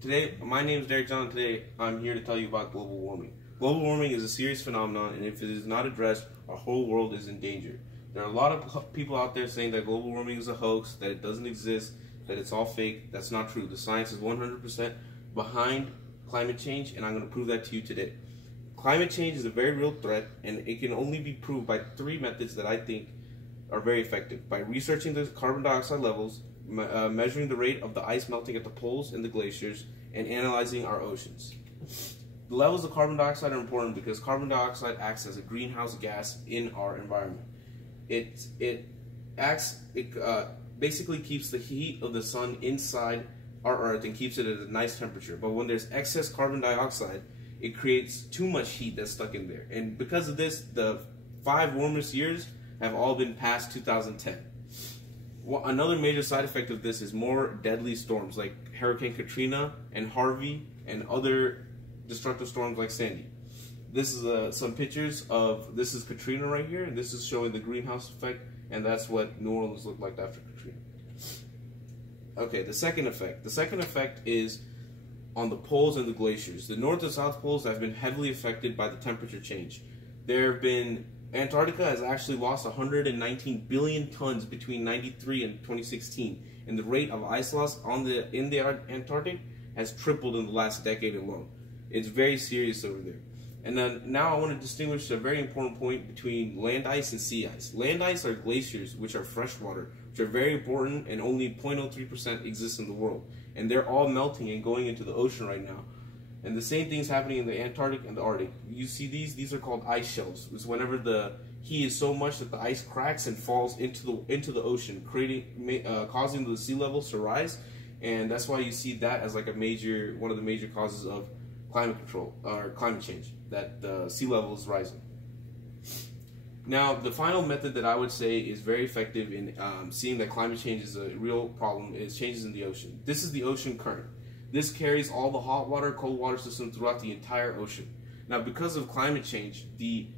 Today, my name is Derek John. Today, I'm here to tell you about global warming. Global warming is a serious phenomenon, and if it is not addressed, our whole world is in danger. There are a lot of people out there saying that global warming is a hoax, that it doesn't exist, that it's all fake. That's not true. The science is 100% behind climate change, and I'm going to prove that to you today. Climate change is a very real threat, and it can only be proved by 3 methods that I think are very effective: by researching the carbon dioxide levels, measuring the rate of the ice melting at the poles and the glaciers, and analyzing our oceans. The levels of carbon dioxide are important because carbon dioxide acts as a greenhouse gas in our environment. It basically keeps the heat of the sun inside our Earth and keeps it at a nice temperature. But when there's excess carbon dioxide, it creates too much heat that's stuck in there. And because of this, the 5 warmest years have all been past 2010. Well, another major side effect of this is more deadly storms like Hurricane Katrina and Harvey and other destructive storms like Sandy. This is some pictures of, this is Katrina right here, and this is showing the greenhouse effect, and that's what New Orleans looked like after Katrina. Okay, the second effect is on the poles and the glaciers. The North and South poles have been heavily affected by the temperature change. Antarctica has actually lost 119 billion tons between 1993 and 2016, and the rate of ice loss in the Antarctic has tripled in the last decade alone. It's very serious over there. And then now I want to distinguish a very important point between land ice and sea ice. Land ice are glaciers, which are freshwater, which are very important, and only 0.03% exist in the world. And they're all melting and going into the ocean right now. And the same thing's happening in the Antarctic and the Arctic. You see these are called ice shelves. It's whenever the heat is so much that the ice cracks and falls into the ocean, causing the sea levels to rise. And that's why you see that as like one of the major causes of climate change, that the sea level is rising. Now, the final method that I would say is very effective in seeing that climate change is a real problem is changes in the ocean. This is the ocean current. This carries all the hot water, cold water system throughout the entire ocean. Now, because of climate change, the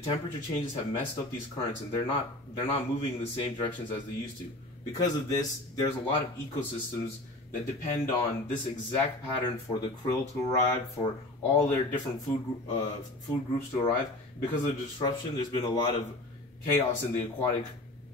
temperature changes have messed up these currents, and they're not moving in the same directions as they used to. Because of this, there's a lot of ecosystems that depend on this exact pattern for the krill to arrive, for all their different food groups to arrive. Because of the disruption, there's been a lot of chaos in the aquatic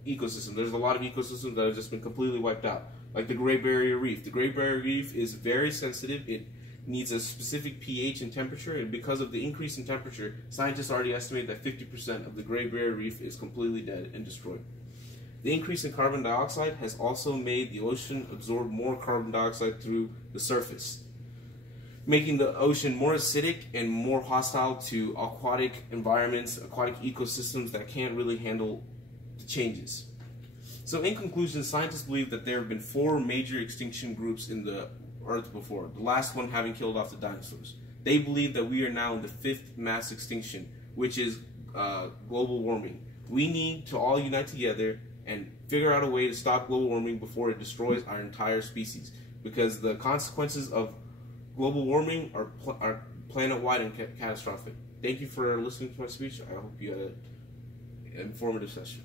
ecosystem. There's a lot of ecosystems that have just been completely wiped out. Like the Great Barrier Reef. The Great Barrier Reef is very sensitive. It needs a specific pH and temperature, and because of the increase in temperature, scientists already estimate that 50% of the Great Barrier Reef is completely dead and destroyed. The increase in carbon dioxide has also made the ocean absorb more carbon dioxide through the surface, making the ocean more acidic and more hostile to aquatic environments, aquatic ecosystems that can't really handle the changes. So in conclusion, scientists believe that there have been 4 major extinction groups in the Earth before, the last one having killed off the dinosaurs. They believe that we are now in the 5th mass extinction, which is global warming. We need to all unite together and figure out a way to stop global warming before it destroys our entire species, because the consequences of global warming are planet-wide and catastrophic. Thank you for listening to my speech. I hope you had an informative session.